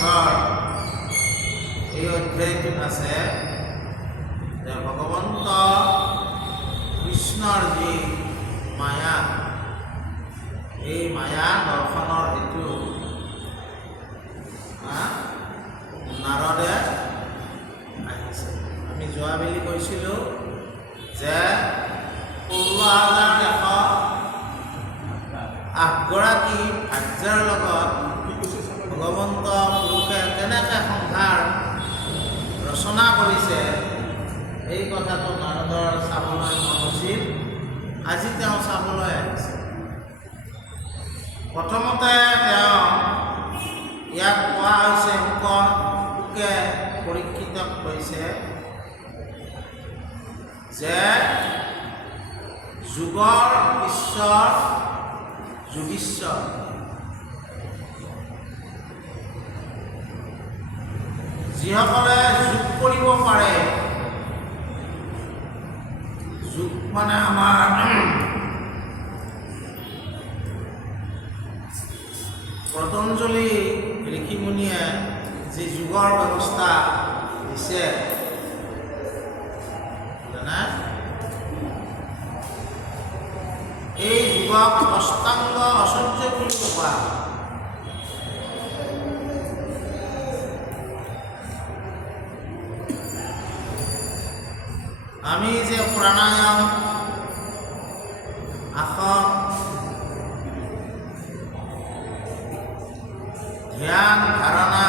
গ্ৰন্থৰ এই অধ্যায়টোত আছে যে ভগৱন্ত কৃষ্ণৰ যি মায়া, এই মায়া দৰ্শনৰ হেতু নাৰদে আহিছে। আমি যোৱাবেলি কৈছিলোঁ যে 16,108গৰাকী ভাৰ্যাৰ লগত ভগৱন্ত পুৰুষে কেনেকৈ সংসাৰ ৰচনা কৰিছে, এই কথাটো নাৰদৰ চাবলৈ মন আছিল। আজি তেওঁ চাবলৈ আহিছে। প্ৰথমতে তেওঁ ইয়াক কোৱা হৈছে, শুকে পৰীক্ষিতক কৈছে যে যুগৰ ঈশ্বৰ যোগীশ্বৰ। যিসকলে যোগ কৰিব পাৰে, যোগ মানে আমাৰ পতঞ্জলি ঋষিমুনিয়ে যি যোগৰ ব্যৱস্থা দিছে, এই যোগক অষ্টাংগ ঐশ্বৰ্য বুলি কোৱা। আমি যে প্ৰাণায়াম, আসন, ধ্যান, ধাৰণা,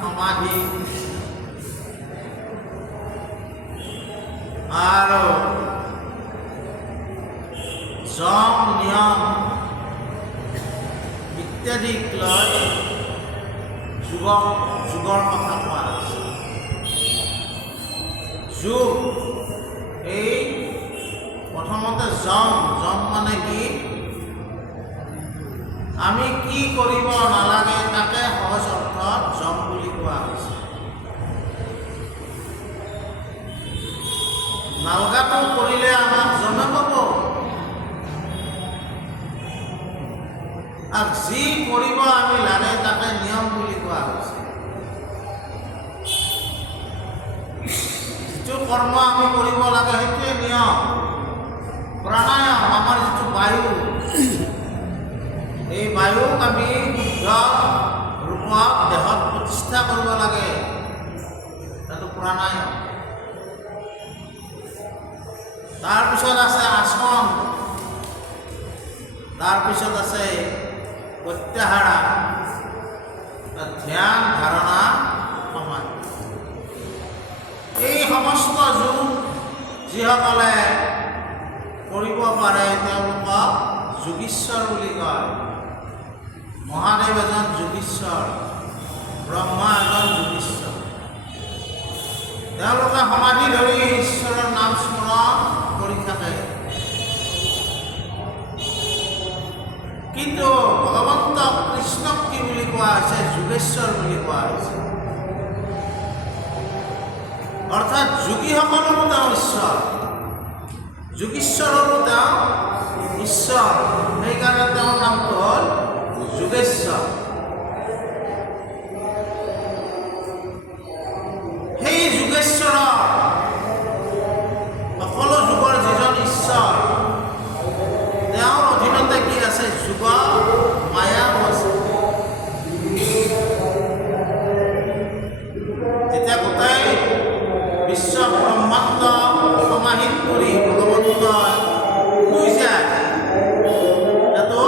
সমাধি আৰু যম, নিয়ম ইত্যাদিক লৈ যুগৰ কথা কোৱা হৈছে। যোগ, এই প্ৰথমতে যম মানে কি? আমি কি কৰিব নালাগে তাকে সহজ অৰ্থত যম বুলি কোৱা হৈছে। নালগাটো কৰিলে আমাক যমে পাব, আৰু যি কৰিব আমি লাগে তাকে নিয়ম বুলি কোৱা হৈছে। যিটো কৰ্ম আমি কৰিব লাগে সেইটোৱে নিয়ম। প্ৰাণায়াম, আমাৰ যিটো বায়ু, এই বায়ুক আমি শুদ্ধ ৰূপত দেহত প্ৰতিষ্ঠা কৰিব লাগে, সেইটো প্ৰাণায়াম। তাৰপিছত আছে আসন, তাৰপিছত আছে প্ৰত্যাহাৰা, ধ্যান, ধাৰণা, সমাধি। এই সমস্ত যোগ যিসকলে কৰিব পাৰে তেওঁলোকক যোগীশ্বৰ বুলি কয়। মহাদেৱ এজন যোগীশ্বৰ, ব্ৰহ্মা এজন যোগীশ্বৰ। তেওঁলোকে সমাধি ধৰি ঈশ্বৰৰ নাম স্মৰণ কৰি থাকে। কিন্তু ভগৱন্ত কৃষ্ণক কি বুলি কোৱা হৈছে? যোগেশ্বৰ বুলি কোৱা হৈছে। অৰ্থাৎ যোগীসকলৰো তেওঁ ঈশ্বৰ, যোগীশ্বৰৰো তেওঁ ঈশ্বৰ। সেইকাৰণে তেওঁৰ নামটো হ'ল যোগেশ্বৰ। সেই যোগেশ্বৰৰ সকলো যুগৰ যিজন ঈশ্বৰ, তেওঁৰ অধীনতে কি আছে? যোগ মায়াও আছে। যেতিয়া গোটেই বিশ্ব ব্ৰহ্মাণ্ড সমাহিত কৰি ভগৱন্তই শুই যায়, সেইটো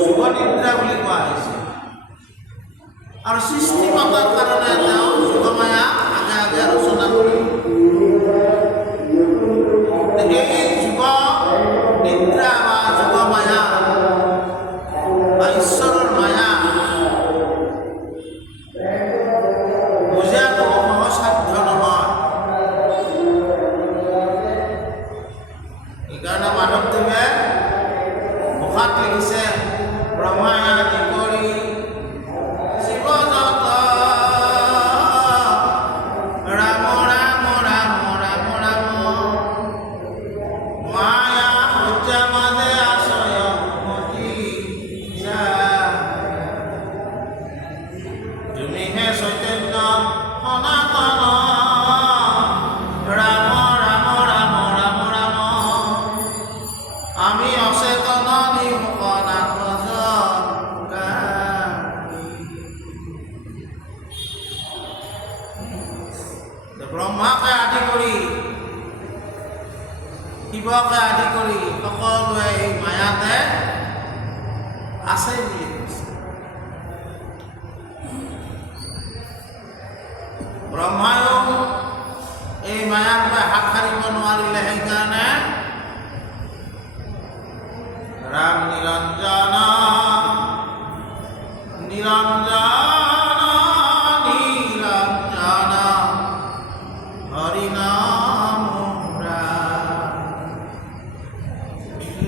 যোগনিদ্ৰা বুলি কোৱা হৈছে। আৰু সৃষ্টিপাতৰ কাৰণে তেওঁ যোগমায়া আগে আগে ৰচনা কৰে। এই যোগ নিদ্ৰা বা যোগমায়া বা ঈশ্বৰৰ মায়া বুজাটো সহজসাধ্য নহয়। সেইকাৰণে মাধৱদেৱে ভাষাত লিখিছে, ব্ৰহ্মায়াদি কৰি শিৱজত ৰাম ৰাম শিৱকে আদি কৰি সকলোৱে এই মায়াতে আছে বুলি কৈছে। ব্ৰহ্মায়ো এই মায়াৰ পৰা হাত সাৰিব নোৱাৰিলে, সেইকাৰণে ৰাম নিৰঞ্জন নিৰঞ্জন নিৰঞ্জন হৰি নাম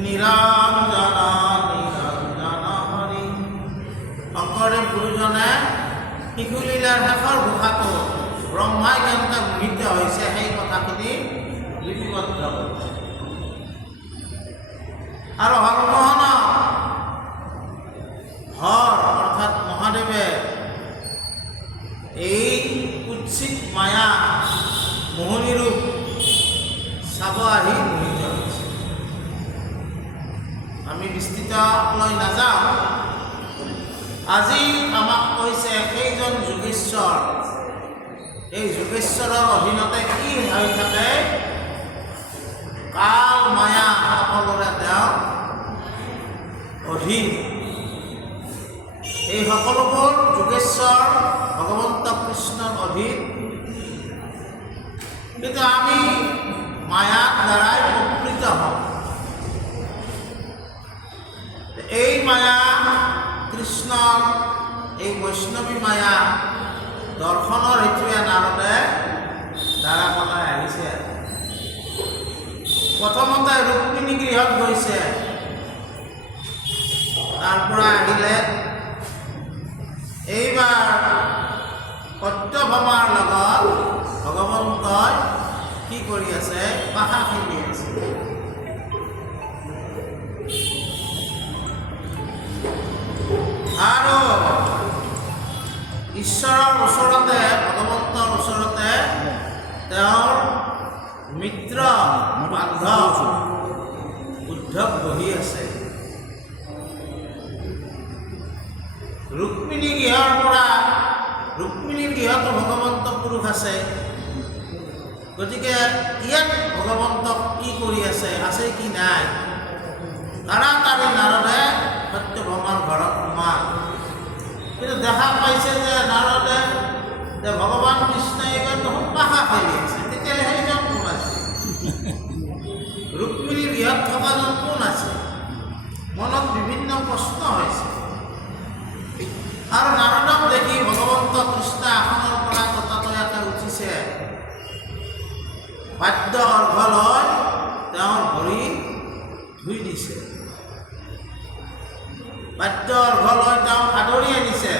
নিৰঞ্জন নিৰঞ্জন হৰি। শংকৰদেৱ গুৰুজনে শিশুলীলাৰ শেষৰ ঘোষাটো ব্ৰহ্মাই কেনেকৈ মোহিত হৈছে সেই কথাখিনি লিপিবদ্ধ কৰিছে। আৰু হৰমোহন হৰ অৰ্থাৎ মহাদেৱে এই কুৎসিত মায়া মোহনী ৰূপ চাব আহি মোহিত হৈছে। আমি বিস্তৃতলৈ নাযাওঁ। আজি আমাক কৈছে সেইজন যোগেশ্বৰ, এই যোগেশ্বৰৰ অধীনতে কি হৈ থাকে, কাল মায়া সকলোৰে তেওঁ অধীন। এই সকলোবোৰ যোগেশ্বৰ ভগৱন্ত কৃষ্ণৰ অধীন, কিন্তু আমি মায়াৰ দ্বাৰাই প্ৰকৃত হওঁ। এই মায়া কৃষ্ণৰ এই বৈষ্ণৱী মায়া দৰ্শনৰ হেতুৱে নাৰদে দ্বাৰা পলাই আহিছে। প্ৰথমতে ৰুক্মিণী গৃহত গৈছে, তাৰ পৰা আহিলে এইবাৰ সত্যভামাৰ লগত ভগৱন্তই কি কৰি আছে, পাশা খেলি আছে। আৰু ঈশ্বৰৰ ওচৰতে, ভগৱন্তৰ ওচৰতে তেওঁৰ মিত্ৰ বান্ধৱ উদ্ধৱ বহি আছে। ৰুক্মিণী গৃহৰ পৰা, ৰুক্মিণীৰ গৃহতো ভগৱন্ত পুৰুষ আছে, গতিকে ইয়াত ভগৱন্তক কি কৰি আছে কি নাই, তাড়াতাড়ি নাৰদে সত্যভামাৰ ঘৰত সোমাল। কিন্তু দেখা পাইছে যে নাৰদে যে ভগৱান কৃষ্ণই এইবাৰ দেখোন পাশা খেলি আছে। তেতিয়াহ'লে সেইজন কোন আছে? ৰুক্মিণীৰ গৃহত থকাজন কোন আছে? মনত বিভিন্ন প্ৰশ্ন হৈছে। আৰু নাৰদক দেখি ভগৱন্ত কৃষ্ণ আসনৰ পৰা ততাতয়াকে উঠিছে, বাদ্য অৰ্ঘ লৈ তেওঁৰ ভৰি ধুই দিছে, বাদ্য অৰ্ঘ লৈ তেওঁক আদৰি আনিছে।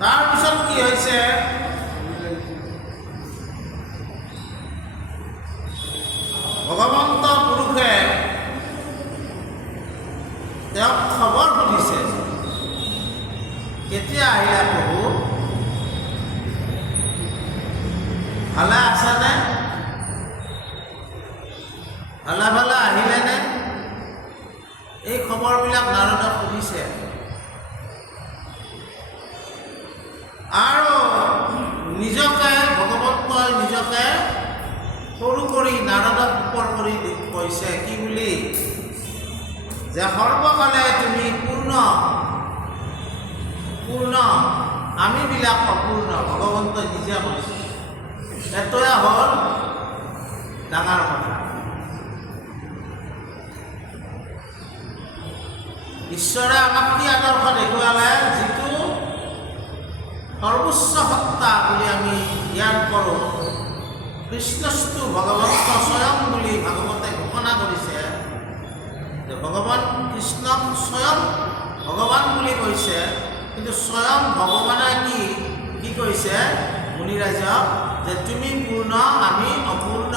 তাৰপিছত কি হৈছে, ভগৱন্ত পুৰুষে তেওঁক খবৰ সুধিছে, কেতিয়া আহিলা প্ৰভু, ভালে আছেনে, ভালে ভালে আহিলেনে? এই খবৰবিলাক নাৰদক সুধিছে। আৰু নিজকে ভগৱন্তই নিজকে সৰু কৰি নাৰদক ওপৰ কৰি কৈছে কি বুলি, যে সৰ্বকালে তুমি পূৰ্ণ, পূৰ্ণ, আমিবিলাক অপূৰ্ণ। ভগৱন্তই নিজে কৈছে। এটোৱে হ'ল ডাঙৰ কথা। ঈশ্বৰে আমাক কি আদৰ্শ দেখুৱালে, যিটো সৰ্বোচ্চ সত্তা বুলি আমি জ্ঞান কৰোঁ, কৃষ্ণস্তু ভগৱন্ত স্বয়ং বুলি ভাগৱতে ঘোষণা কৰিছে যে ভগৱান কৃষ্ণক স্বয়ং ভগৱান বুলি কৈছে, কিন্তু স্বয়ং ভগৱানে কি কৈছে মুনিৰাজক, যে তুমি পূৰ্ণ, আমি অপূৰ্ণ।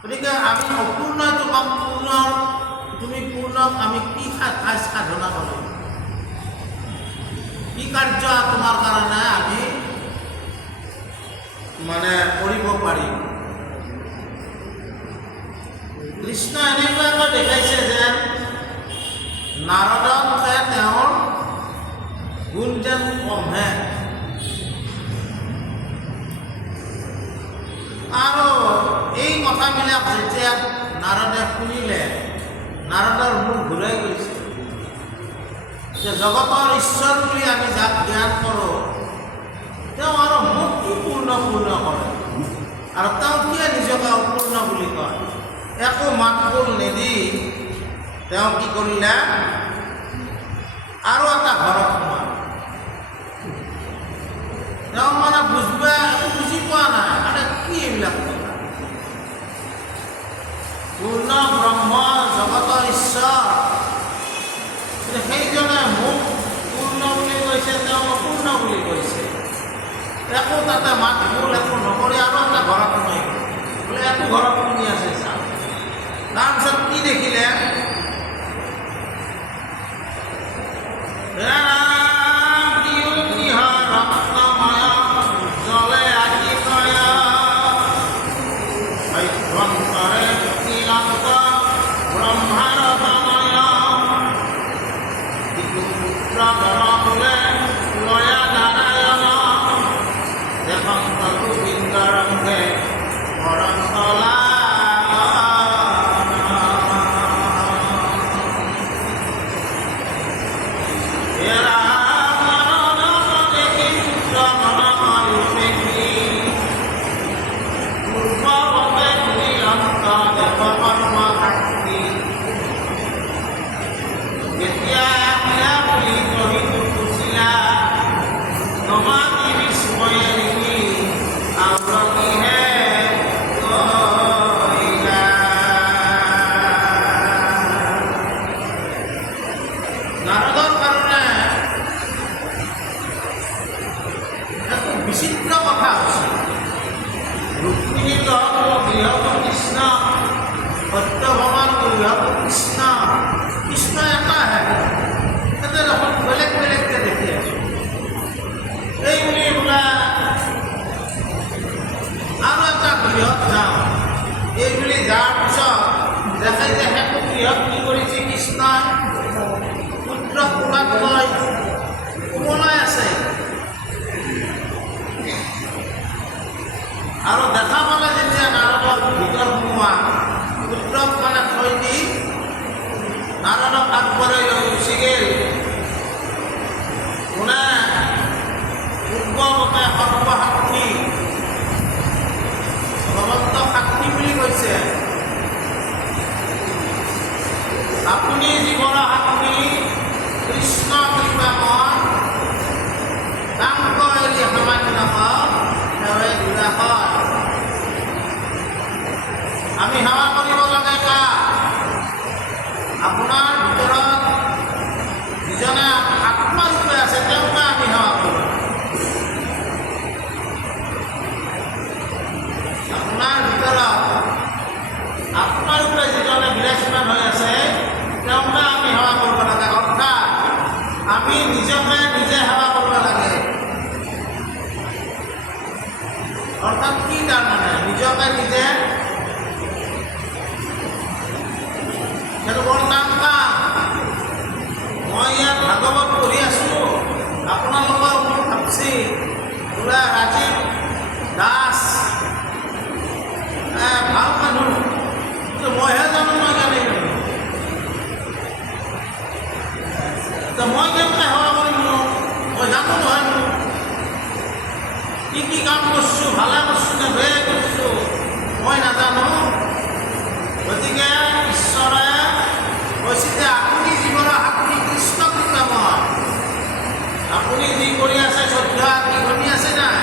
গতিকে আমি অপূৰ্ণ, তোমাক পূৰ্ণ, তুমি পূৰ্ণক আমি কি সাধনা কৰিম, কি কাৰ্য তোমাৰ কাৰণে আমি মানে কৰিব পাৰিম। কৃষ্ণ এনেকুৱাকৈ দেখাইছে যে নাৰদতকৈ তেওঁৰ গুণ যেন কমহে। আৰু এই কথা কথাবিলাক যেতিয়া নাৰদে শুনিলে, নাৰদৰ মূৰ ঘূৰাই গৈছে যে জগতৰ ঈশ্বৰ বুলি আমি যাক জ্ঞান কৰোঁ, তেওঁ আৰু মোক কি পূৰ্ণ কৰে, আৰু তেওঁ কিয় নিজকে অপূৰ্ণ বুলি কয়। একো মাত বোল নিদি তেওঁ কি কৰিলে, আৰু এটা ঘৰত সোমাল। তেওঁ মানে বুজি পোৱা নাই, মানে কি এইবিলাক কথা। পূৰ্ণ ব্ৰহ্ম জগতৰ ঈশ্বৰ, কিন্তু সেইজনে মোক পূৰ্ণ বুলি কৈছে, তেওঁ অপূৰ্ণ বুলি কৈছে। একো তাতে মাত বোল একো নকৰি আৰু এটা ঘৰত সোমাই গ'ল। বোলে একো ঘৰত শুনি আছে চাওক। তাৰপিছত কি দেখিলে, বিচিত্ৰ কথা হৈছে। ৰুক্মিণীৰ গৃহটো কৃষ্ণ, সত্যভামাৰ গৃহটো কৃষ্ণ, কৃষ্ণ এটাহে, তাতে দেখোন বেলেগ বেলেগকৈ দেখি আছোঁ। এই বুলি বোলে আৰু এটা গৃহত যাওঁ, এই বুলি যোৱাৰ পিছত দেখাই যে সেইটো গৃহত কি কৰিছে, কৃষ্ণই পুত্ৰক কোলাত লৈ কোমলাই আছে। আৰু দেখা পালে যেতিয়া নাৰদক ভিতৰ সোমোৱা, পুত্ৰক মানে থৈ দি নাৰদক আগবঢ়াই লৈ গুচি গ'ল। কোনে পূৰ্বমতে সৰ্বসাক্ষী, ভগৱন্ত সাক্ষী বুলি কৈছে। আপুনি জীৱৰ সাক্ষী, কৃষ্ণ কৃপাময়, কাংক এৰি সামান্য সেৱাই ঘূৰা হয়। আমি সেৱা কৰিব লাগে কা আপোনাৰ ভিতৰত যিজনে আত্মাৰূপে আছে, তেওঁকে আমি সেৱা কৰোঁ। আপোনাৰ ভিতৰত আত্মাৰূপে যিজনে বিৰাজমান হৈ আছে, তেওঁকে আমি সেৱা কৰিব লাগে। অৰ্থাৎ আমি নিজকে নিজে সেৱা কৰিব লাগে। অৰ্থাৎ কি তাৰমানে, নিজকে নিজে সেইটো বৰ টান কাম। মই ইয়াত ভাগৱত পঢ়ি আছোঁ, আপোনালোকৰ মোৰ ভাবছি বোলে ৰাজীৱ দাস ভাল মানুহ, কিন্তু মইহে জানো মই জানি মই কেনেকৈ সেৱা কৰিলোঁ, মই জানো নহয় মোৰ কি কাম কৰিছোঁ, ভালে কৰিছোঁ নে বেয়া কৰিছোঁ মই নাজানো। গতিকে ঈশ্বৰে কৈছে যে আপুনি জীৱনৰ সাক্ষী, কৃষ্ণ কৃপাময়, আপুনি যি কৰি আছে শ্ৰদ্ধা কি শুনি আছে নাই,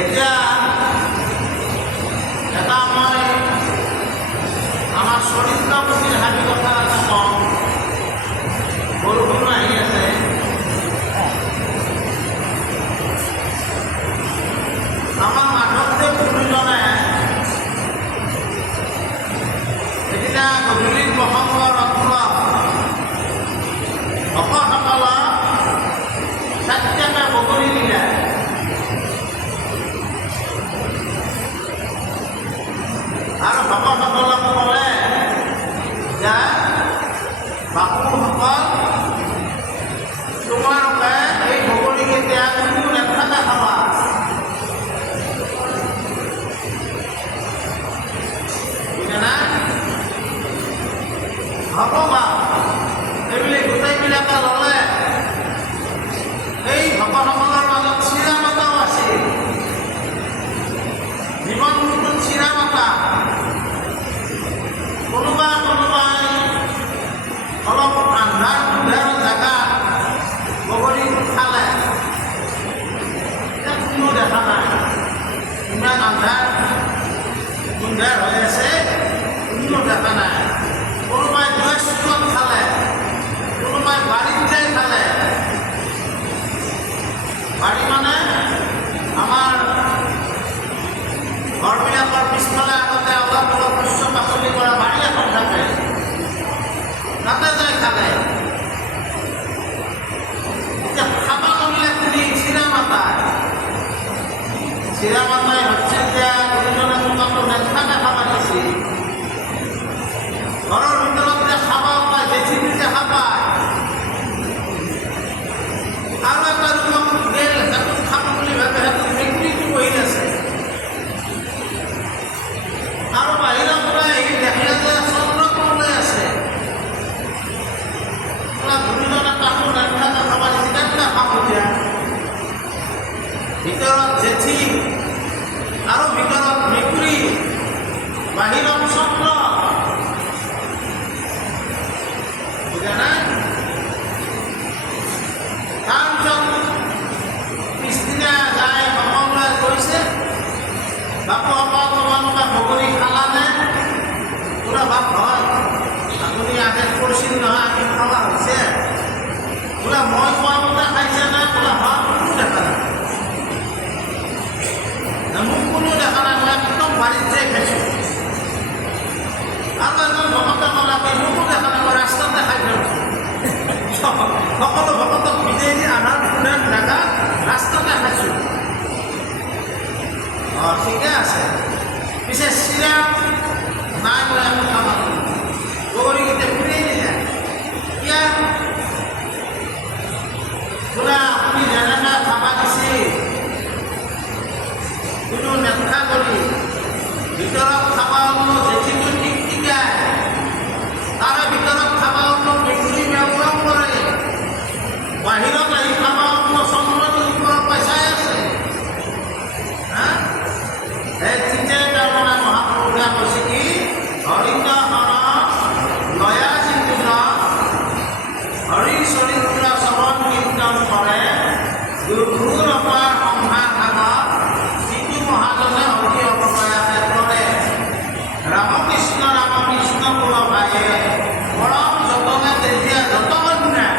এতিয়া এটা মই আমাৰ চৰিত্ৰ পুথিৰ হাবি কথা এটা কওঁ। বৰষুণ আহি আছে। আমাৰ মাধৱদেৱ গুৰুজনে এদিনা গধূলি প্ৰসংগৰ অন্তত ভকতসকলক সত্যকে বগৰী দিলে। আৰু ভকতসকলক ক'লে যে বাপুসকল, তোমালোকে এই বগৰীকেইটা কোনো নেখাতে খাবা। বুজিলা? হ'ব বা এইবিলাক গোটেইবিলাকে ল'লে। এই ভকতসকলৰ মাজত চিৰামাতাও আছিল। জীৱন নতুন চিৰামাতা। কোনোবাই অলপ আন্ধাৰ মুন্ধাৰ জেগাত বগৰী খালে, কোনো দেখা নাই। ইমান আন্ধাৰ মুন্ধাৰ হৈ আছে, কোনো দেখা নাই। কোনোবাই গেছত খালে, কোনোবাই বাৰীত যাই খালে। বাৰী মানে আমাৰ ঘৰবিলাকৰ পিছফালে আগতে অলপ অলপ শস্য পাচলি কৰা বাৰী এখন থাকে, তাতে যাই খালে। এতিয়া খাবা কৰিলে খুলি চিৰামাতাই ভাবছিল যে গুৰুজনে তোমাকো নেখাতে খাবা দিছিল। ঘৰৰ ভিতৰত যে খাবা পায়, জেঠিটো যে খাবা, আৰু এটা ৰুমত গেল, সেইটোত খাব বুলি ভাবে, সেইটোত মেকুৰীটো বহি আছে। আৰু বাহিৰৰ পৰা আহি দেখিলে যে চন্দ্ৰটো ওলাই আছে। গুৰুজনে তাকো নেখাতে খাবা দিছিল, কেনেকৈ খাব দিয়া? ভিতৰত জেঠি আৰু ভিতৰত মেকুৰী, বাহিৰত চন্দ্ৰ। বুজা নাই? তাৰপিছত পিছদিনা যাই সকলোৱে কৈছে, বাপুসকল তোমালোকে বগৰী খালানে? পুৰা ভাত হয়, আপুনি আগে কৰিছিল নহয়, আমি খালা হৈছে। বোলে মই খোৱা মতে খাইছে নাই? বোলে হয়, কোনো দেখা নাই। মোক কোনো দেখা নাই, মই একদম বাৰীত যাই খাইছোঁ। আৰু এজন ভকতে ক'লে, মোকো দেখা নাই, মই ৰাস্তাতে খাই পেলাইছোঁ। সকলো ভকতক বিদায় দি আধাৰ ফুৰাৰ জেগা ৰাস্তাতে খাইছোঁ। ঠিকে আছে। পিছে চিৰা নাই, মই একো খাব নোৱাৰোঁ। বগৰীকেইটা ফুৰিয়ে দিলে। কিয়? বোলে আপুনি যেনেকৈ খাবা দিছে, কোনো নেখা কৰি ভিতৰত খাবা হলো জেঠিটো টিকটিকায়, তাৰে ভিতৰত খাবা হলো মেকুৰী মেও কৰে, বাহিৰত আহি খাবা হলো চন্দ্ৰটোৰ ওপৰত পইচাই আছে। এই তেতিয়াই তাৰমানে মহাপুৰুষে কৈছে কি, হৰিত লয়া চিন্তিত হৰি চৰিত্ৰ শ্ৰৱণ কীৰ্তন কৰে, দুৰ্ঘূৰ অপাৰ সংসাৰ ভাগত যিটো মহাজনে অতি অপপ্ৰয়াসে কৰে। ৰামকৃষ্ণ কুল ভাইয়ে পৰম যতনে তেতিয়া যতন নাই।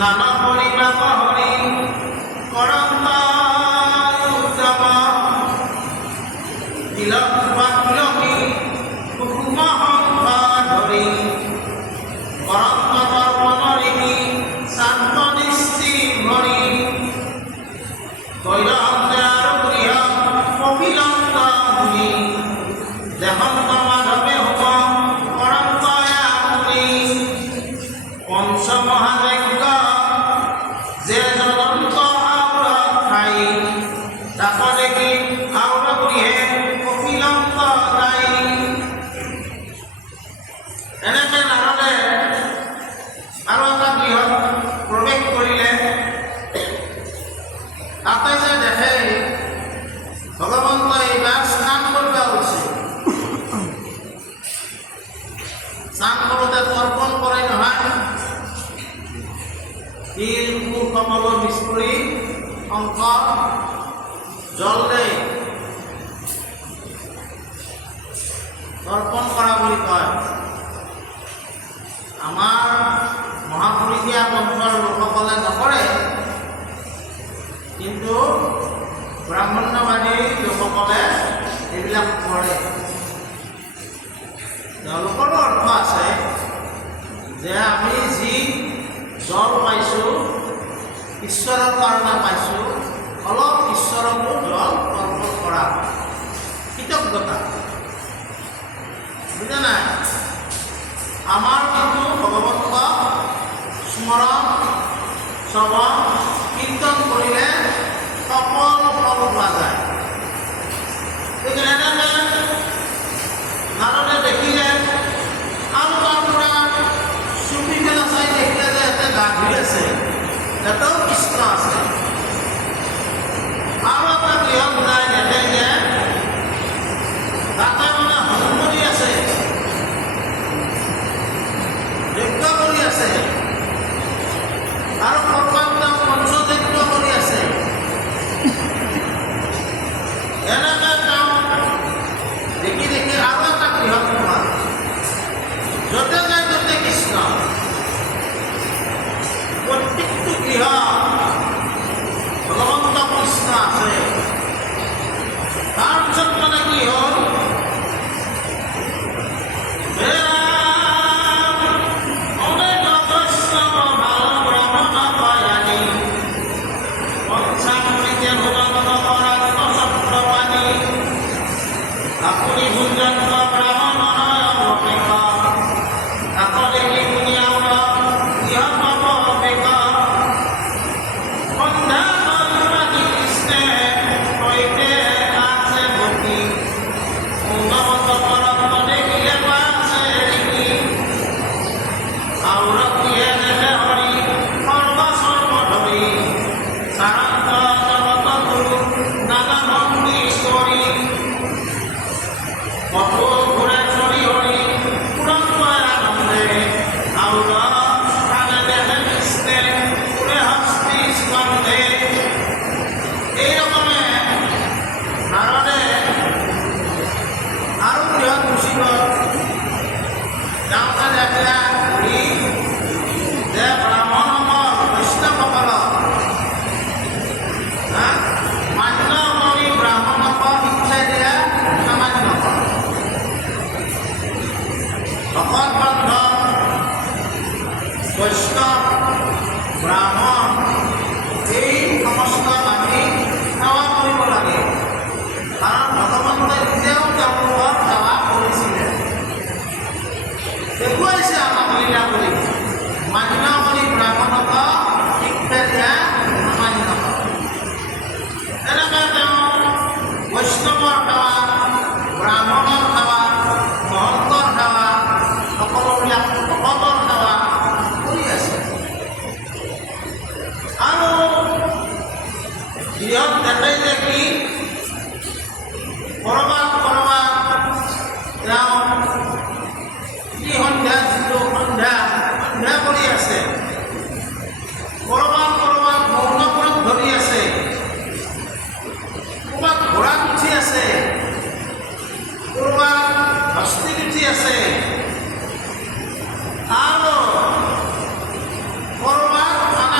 নানা পরিণাম হরি করন্তাম তিলক বাক্যমি কুকুমহংকা ধরি করন্ত বর্মণরিণী শান্ত দৃষ্টি ভরি কৈলহংকার গৃহ কপিলন্ত ভূমি দেহন্ত মাধবে হুম করন্তয়া মুনি পঞ্চমহাযজ্ঞ যে জনন্ত আউর খাই তাক দেখি আউর গৃহে কপিলন্ত গাই। এনেকে নাৰদে আৰু এটা গৃহত প্ৰৱেশ কৰিলে। তাতে যে দেখে ভগৱন্ত এইবাৰ স্নান কৰিব উঠিছে। স্নান কৰোঁতে তৰ্পণ কৰে নহয়, তিল কুল কমল মিছ কৰি শংকৰ জল দেই তৰ্পণ কৰা বুলি কয়। আমাৰ মহাপুৰুষীয়া পন্থৰ লোকসকলে নকৰে, কিন্তু ব্ৰাহ্মণ্যবাদী লোকসকলে এইবিলাক কৰে। তেওঁলোকৰো অৰ্থ আছে যে আমি যি জল পাইছোঁ ঈশ্বৰৰ কাৰণে পাইছোঁ, অলপ ঈশ্বৰকো জল অৰ্পণ কৰা কৃতজ্ঞতা, বুজা নাই? আমাৰ কিন্তু ভগৱন্তক স্মৰণ শ্ৰৱণ কীৰ্তন কৰিলে সকলো ফল পোৱা যায়। এনেকে নাৰদে দেখিলে আৰু তাৰ পৰা চুপি পেলাই চাই দেখিলে যে ইয়াতে গা ধুই আছে, ইয়াতেও কৃষ্ণ আছে। আৰু এটা গৃহত যায় দেখে যে তাতে মানে হোম কৰি আছে, যজ্ঞ কৰি আছে, আৰু ক'ৰবাত পঞ্চযজ্ঞ কৰি আছে। এনেকে তেওঁ দেখি দেখি আৰু এটা গৃহত সোমাল, য'তে যায় ত'তে কৃষ্ণ। প্ৰত্যেকটো গৃহ ভগৱন্ত কৃষ্ণ আছে। তাৰপিছত মানে কি হ'ল, অনেক বৈষ্ণৱ ভাল ব্ৰাহ্মণ পয়ানী পঞ্চামৃতে ভগৱন্ত পৰাত্মচক্ৰপাণী আপুনি ভুজন্ত ব্ৰাহ্মণয় অপেক তাক দেখি শুনি আউৰ ইহত অপেক সন্ধ্যা কল্পানী কৃষ্ণে সৈতে আছে ভক্তি ভগৱন্ত পৰত্ম দেখিলে পাছে দেখি আউৰ কিহে দেখে হৰি সৰ্বসৰ্ব ধৰি সাৰান্ত জগত গুৰু নানা ভক্তি কৰি কঠো ঘূৰে চৰি হৰি পুৰন্ত আনন্দে আউৰ স্থানে দেখে কৃষ্ণে পুৰে হস্তি স্কন্ধে। এইৰকমে নাৰদে আৰু গৃহত গুচি গ'ল। যাওঁতে দেখিলে যে ব্ৰাহ্মণসকল বৈষ্ণৱসকলক মান্য কৰি ব্ৰাহ্মণসকল শিক্ষা দিয়ে সামান্যসকল ভকত বান্ধৱ বৈষ্ণৱ ব্ৰাহ্মণ এই সমস্ত আমি সেৱা কৰিব লাগে, কাৰণ ভগৱন্তই নিজেও তেওঁলোকৰ সেৱা কৰিছিলে, দেখুৱাইছে আমাক লীলা কৰি। মান্য কৰি ব্ৰাহ্মণক শিক্ষা দিয়া সামান্যসকল। এনেকৈ তেওঁ বৈষ্ণৱৰ সেৱা, ব্ৰাহ্মণৰ সেৱা, মহন্তৰ সেৱা, সকলোবিলাক ভকতৰ সেৱা কৰি আছে। আৰু গৃহত দেখে দেখি কৰবাত তেওঁ যি সন্ধ্যা যিটো সন্ধ্যা কৰি আছে, কৰবাত মৌনপুৰত ধৰি আছে, ক'ৰবাত ঘোঁৰাত উঠি আছে, ক'ৰবাত হস্তিত উঠি আছে, আৰু ক'ৰবাত মানে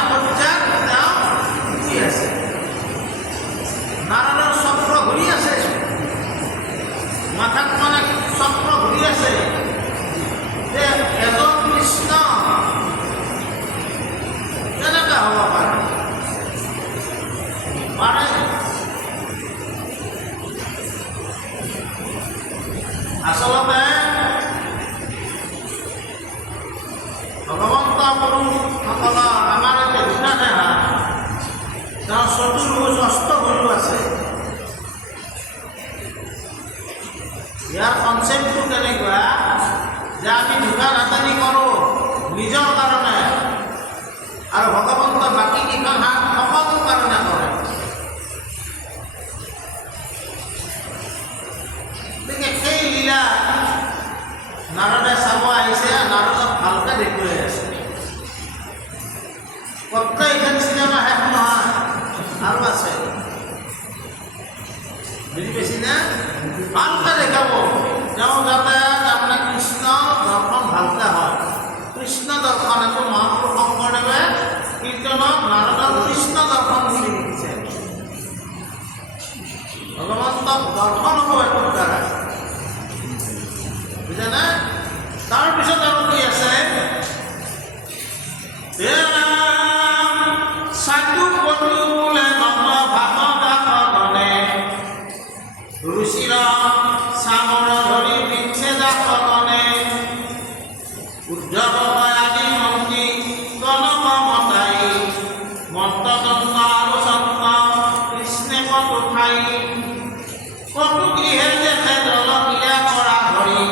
পুৰুষসকলৰ আমাৰ এতিয়া দুটা দেহা, তেওঁ চতুৰ্ভুজ অষ্টভুজো আছে। ইয়াৰ কনচেপ্টটো কেনেকুৱা যে আমি দোকান হাতানি কৰোঁ নিজৰ কাৰণে আৰু ভগৱন্তৰ বাকী কেইখন হাত সকলোৰ কাৰণে কৰে। গতিকে সেই লীলা নাৰদে চাব আহিছে, নাৰদক ভালকৈ দেখুৱাই আছে। প্ৰত্যেকখন চিনেমা শেষ নহয়, আৰু আছে, বুজি পাইছেনে? ভালকৈ দেখাব তেওঁ যাতে তাৰমানে কৃষ্ণ দৰ্শন ভালকৈ হয়। কৃষ্ণ দৰ্শন এইটো মহাপুৰুষ শংকৰদেৱে কীৰ্তনত নাৰদক কৃষ্ণ দৰ্শন বুলি লিখিছে। ভগৱন্তক দৰ্শন হ'ব এইটোৰ দ্বাৰা, বুজানে? তাৰপিছত আৰু কি আছে? সাধু পটুলে নম ভাগৱতনে ৰুচিৰ চামৰ ধৰি বিচ্ছেদাসনে উদ্ধৱ আদি মন্ত্ৰী গণক মতাই মন্ত্ৰদন্ত আৰু সন্ত কৃষ্ণে কটু খাই কটু গৃহে দেখে দলক্ৰিয়া কৰা ধৰি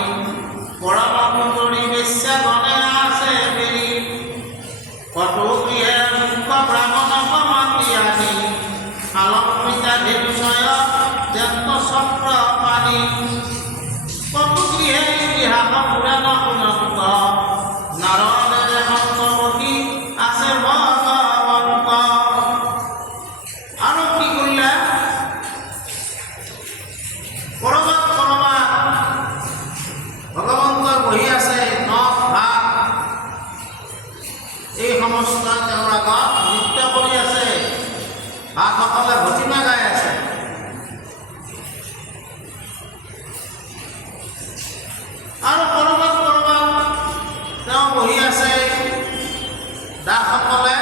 পৰম সুন্দৰী বেশ্যা গণে আছে বেৰি কটু গৃহে মুখ ব্ৰাহ্মণক মাতি আনি আলম্বিতা দেৱছয় জন্ম চক্ৰ পানী কটু গৃহে ইতিহাস পুৰাণ শুনন্ত নাৰদে সন্তমতী আছে ভগৱন্ত। আৰু কি কৰিলে? কৰবাত ভগৱন্ত বহি আছে, নখ ভাত এই সমস্ত তেওঁৰ আগত নৃত্য কৰি আছে, ভাতসকলে ভটিমা গাই আছে। আৰু কৰবাত তেওঁ বহি আছে, দাসসকলে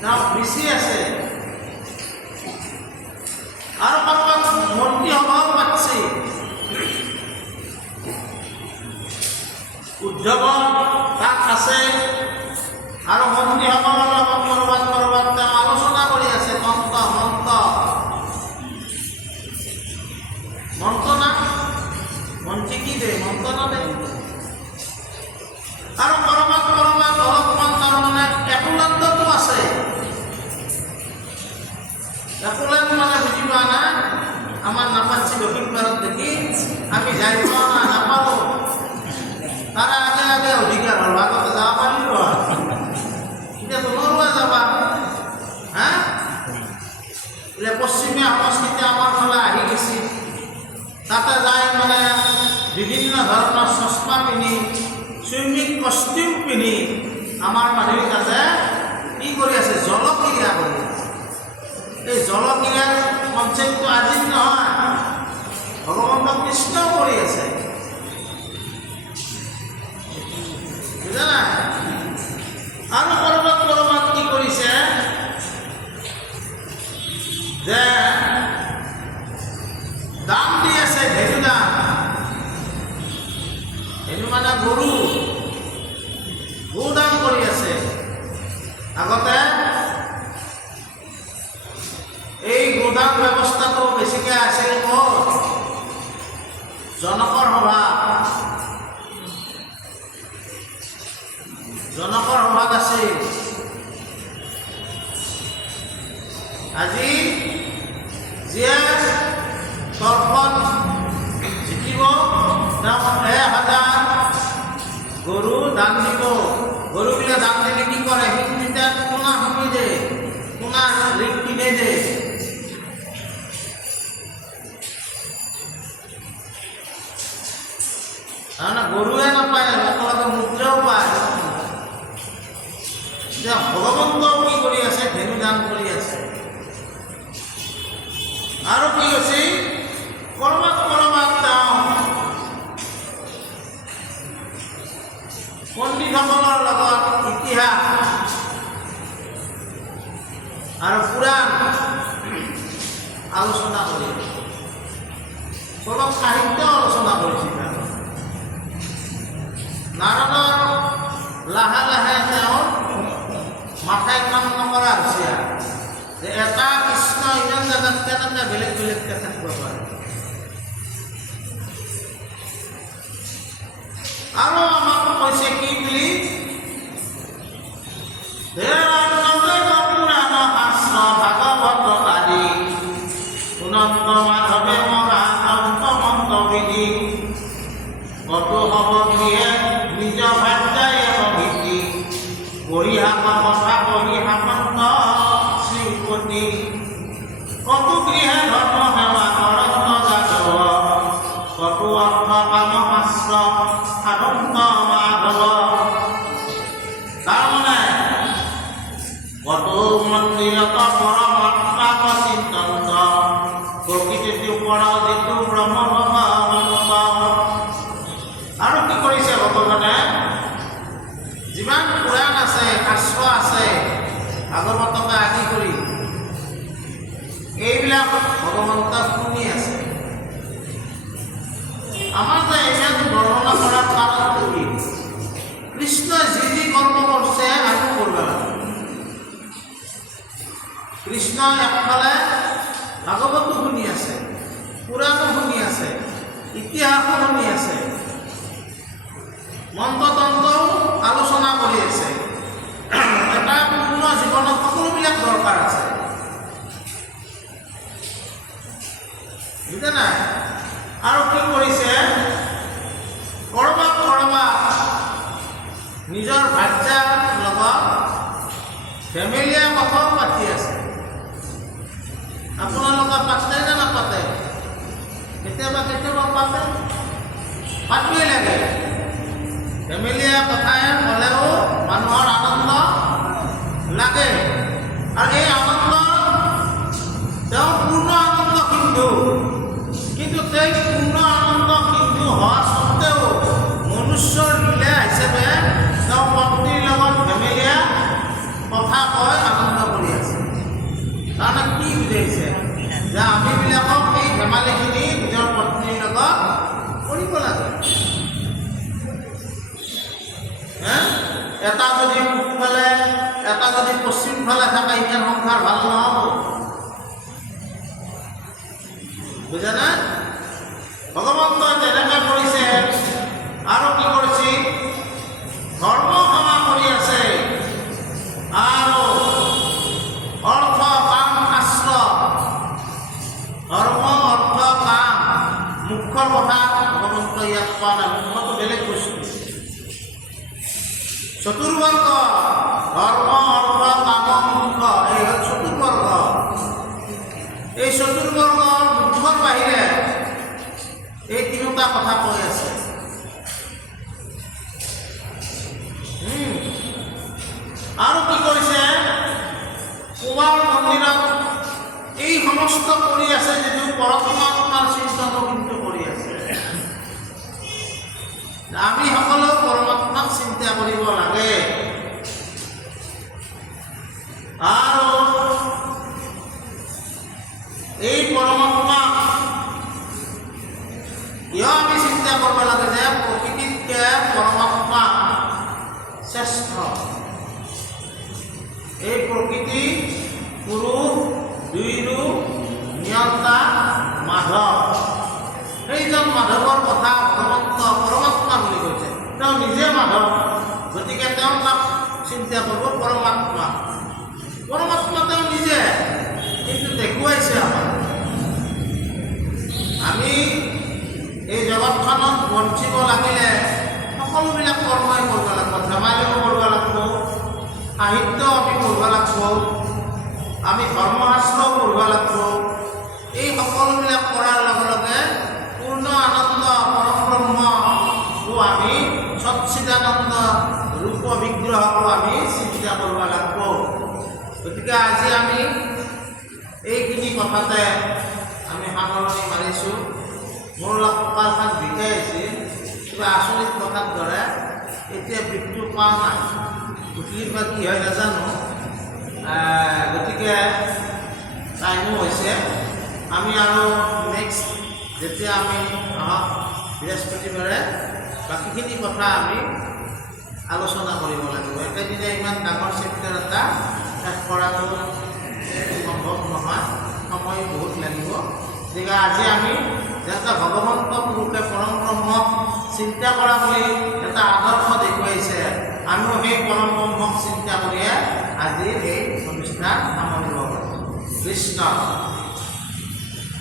তেওঁক বিচি আছে। আৰু কৰবাত মন্ত্ৰীসকল পাতিছে, উদ্ধৱ তাত আছে আৰু মন্ত্ৰীসকলৰ লগত কৰবাত তেওঁ আলোচনা কৰি আছে। মন্ত্ৰণা মন্ত্ৰী কি দে মন্ত্ৰণা দে। আৰু কৰবাত অলপমান তাৰমানে একোলাণ্ডতো আছে। একোলাণ্ড মানে বুজি পোৱা নাই, আমাৰ নাপাচ্ছি দক্ষিণ পাৰত দেখি আমি যাই পোৱা নাই, নাপালোঁ। তাৰে আগে আগে অধিকাৰ হ'ল, আগতে যাব পাৰিলোঁ হয়, এতিয়া তোমালোকে যাবা। হা এতিয়া পশ্চিমীয়া সংস্কৃতি আমাৰ ফালে আহি গৈছে, তাতে যাই মানে বিভিন্ন ধৰণৰ চশমা পিন্ধি চুইমিং কষ্টিউম পিন্ধি আমাৰ মানুহে তাতে কি কৰি আছে? জলক্ৰীড়া কৰি আছে। এই জলক্ৰীড়াৰ কনচেপ্টটো আজি নহয়, ভগৱন্ত কৃষ্ণও কৰি আছে, বুজা নাই? আৰু কৰবাত কি কৰিছে যে দাম দি আছে, ধেনু দাম। ধেনু মানে গৰু দাম কৰি আছে। আগতে এই গোদাম ব্যৱস্থাটো বেছিকৈ আছিল ক'ত? জনকৰ সভাত আছিল। আজি যিয়ে দৰ্শন জিকিব তেওঁক 1000 গৰু দান দিব। গৰুবিলাক দান দিলে কি কৰে? সেইখিনিতে কোনা শুনি দে, কোনা ঋণ কিনে দে। তাৰমানে গৰুৱে নাপায়, একেলগে মুদ্ৰাও পায়। এতিয়া ভগৱন্তও কি কৰি আছে? ধেনু দান কৰি আছে। আৰু কি হৈছে? কৰবাত তেওঁ পণ্ডিতসকলৰ লগত ইতিহাস আৰু পুৰাণ আলোচনা কৰি, অলপ সাহিত্য আলোচনা কৰিছিল। নাৰদৰ লাহে লাহে যে এটা কৃষ্ণ ইমান জেগাত কেনেকৈ বেলেগ বেলেগকৈ থাকিব পাৰে। আৰু আমাক কৈছে কি বুলি ভাগৱত আদি অনন্ত মাধৱে মহান্ত মন্ত্ৰবিধি কতো হব দিয়ে নিজ ভাৰ্যাই ভীতি পৰিহাস কথা পৰিহাসন্ত শ্ৰীপতি কতো গৃহে ধৰ্ম সেৱা কৰন্ত যাদৱ কতো অৰ্থ কাম শাস্ত্ৰ আনন্দ মাধৱ। তাৰমানে কতো মন্দিৰত পৰমাত্মাক চিন্তন প্ৰকৃতিটোৰ পৰা যিটো ব্ৰহ্ম ভগৱন্ত। আৰু কি কৰিছে ভগৱানে যিমান পুৰাণ আছে শাস্ত্ৰ আছে ভাগৱতকে আদি কৰি এইবিলাক ভগৱন্ত শুনি আছে। আমাৰ যে ইমান বৰ্ণনা কৰাৰ কাৰণটো কি? কৃষ্ণই যি যি কৰ্ম কৰিছে আমি কৰিব লাগে। কৃষ্ণই একফালে ভাগৱতো শুনি আছে, পুৰাণো শুনি আছে, ইতিহাসো শুনি আছে, মন্ত্ৰতন্ত্ৰও আলোচনা কৰি আছে। এটা পূৰ্ণ জীৱনত সকলোবিলাক দৰকাৰ আছে, বুজা নাই? আৰু কি কৰিছে কৰবাত নিজৰ ভাৰ্যাৰ লগত ফেমিলিয়া কথাও পাতি আছে। আপোনালোকে পাতে নে নাপাতে? কেতিয়াবা কেতিয়াবা পাতে, পাতিবই লাগে। ফেমিলিয়া কথাই হ'লেও মানুহৰ আনন্দ লাগে। আৰু এই আনন্দ তেওঁ পূৰ্ণ আনন্দ কিন্তু সেই পূৰ্ণ আনন্দ কিন্তু হোৱা সত্ত্বেও মনুষ্যৰ লীলা হিচাপে তেওঁ পত্নীৰ লগত ফেমিলিয়া কথা কৈ আনন্দ কৰি আছে। তাৰমানে কি বুজাইছে যে আমিবিলাকক এই ধেমালিখিনি নিজৰ পত্নীৰ লগত কৰিব লাগে। এটা যদি পূবফালে এটা যদি পশ্চিমফালে থাকে ইমান সংসাৰ ভাল নহ'ব, বুজা নাই? ভগৱন্তই তেনেকৈ কৰিছে। আৰু কি কৰিছে? ধৰ্ম সেৱা কৰি আছে আৰু অৰ্থ কাম শাস্ত্ৰ, ধৰ্ম অৰ্থ কাম মুখ্যৰ কথা ভগৱন্ত ইয়াত কোৱা নাই, মুখ্যটো বেলেগ বস্তু। চতুৰ্বৰ্গ ধৰ্ম অৰ্থ কাম মুখ্য, এই হ'ল চতুৰ্বৰ্গ। এই চতুৰ্বৰ্গৰ মুখ্যৰ বাহিৰে এই তিনিটা কথা কৈ আছে। আৰু কি কৰিছে? কুমাৰ মন্দিৰত এই সমস্ত কৰি আছে, যিটো পৰমাত্মাৰ চিন্তন কিন্তু কৰি আছে। আমি সকলো পৰমাত্মাক চিন্তা কৰিব লাগে। আৰু এই পৰমাত্মাক কিয় আমি চিন্তা কৰিব লাগে যে প্ৰকৃতিতকৈ পৰমাত্মা শ্ৰেষ্ঠ। এই প্ৰকৃতি পুৰুষ, দুই ৰূপ, নিয়ন্তা, মাধৱ। সেইজন মাধৱৰ কথা ভগৱন্ত পৰমাত্মা বুলি কৈছে। তেওঁ নিজে মাধৱ, গতিকে তেওঁ তাক চিন্তা কৰিব পৰমাত্মা। পৰমাত্মা তেওঁ নিজে, কিন্তু দেখুৱাইছে আমাক। আমি এই জগতখনত বঞ্চিব লাগিলে সকলোবিলাক কৰ্মই কৰিব লাগিব। ধেমালিও কৰিব লাগিব, সাহিত্য আমি পঢ়িব লাগিব, আমি ধৰ্মশাস্ত্ৰও পঢ়িব লাগিব। এই সকলোবিলাক কৰাৰ লগে লগে পূৰ্ণ আনন্দ পৰব্ৰহ্মকো আমি সচ্চিদানন্দ ৰূপ বিগ্ৰহকো আমি চিন্তা কৰিব লাগিব। গতিকে আজি আমি এইখিনি কথাতে আমি সামৰণি মাৰিছোঁ। মোৰ কঁকালখন বিষাই আছিল, কিবা আচৰিত কথাৰ দৰে। এতিয়া বিষটো পোৱা নাই, উঠলি বা কি হয় নাজানো। গতিকে টাইমো হৈছে। আমি আৰু নেক্সট যেতিয়া আমি আহক বৃহস্পতিবাৰে বাকীখিনি কথা আমি আলোচনা কৰিব লাগিব। একেদিনে ইমান ডাঙৰ চেপ্টাৰ এটা শেষ কৰাটো সম্ভৱ নহয়, সময় বহুত লাগিব। গতিকে আজি আমি যাতে ভগৱন্ত পুৰুষে পৰম ব্ৰহ্মক চিন্তা কৰা বুলি এটা আদৰ্শ দেখুৱাইছে, আমিও সেই পৰম ব্ৰহ্মক চিন্তা কৰিয়ে আজি এই অনুষ্ঠান সামৰিব পাৰোঁ। কৃষ্ণ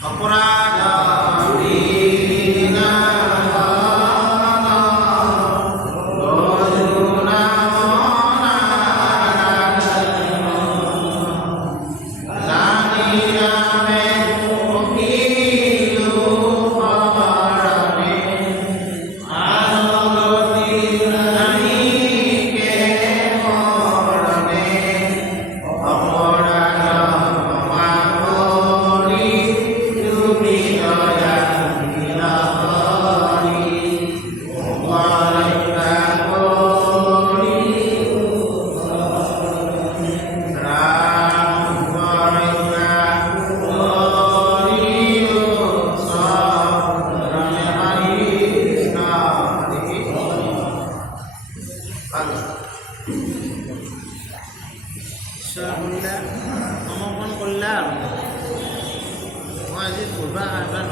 অপৰাধ সমৰ্পণ কৰিলা আৰু মই আজি পূৰ্বা আহ্বান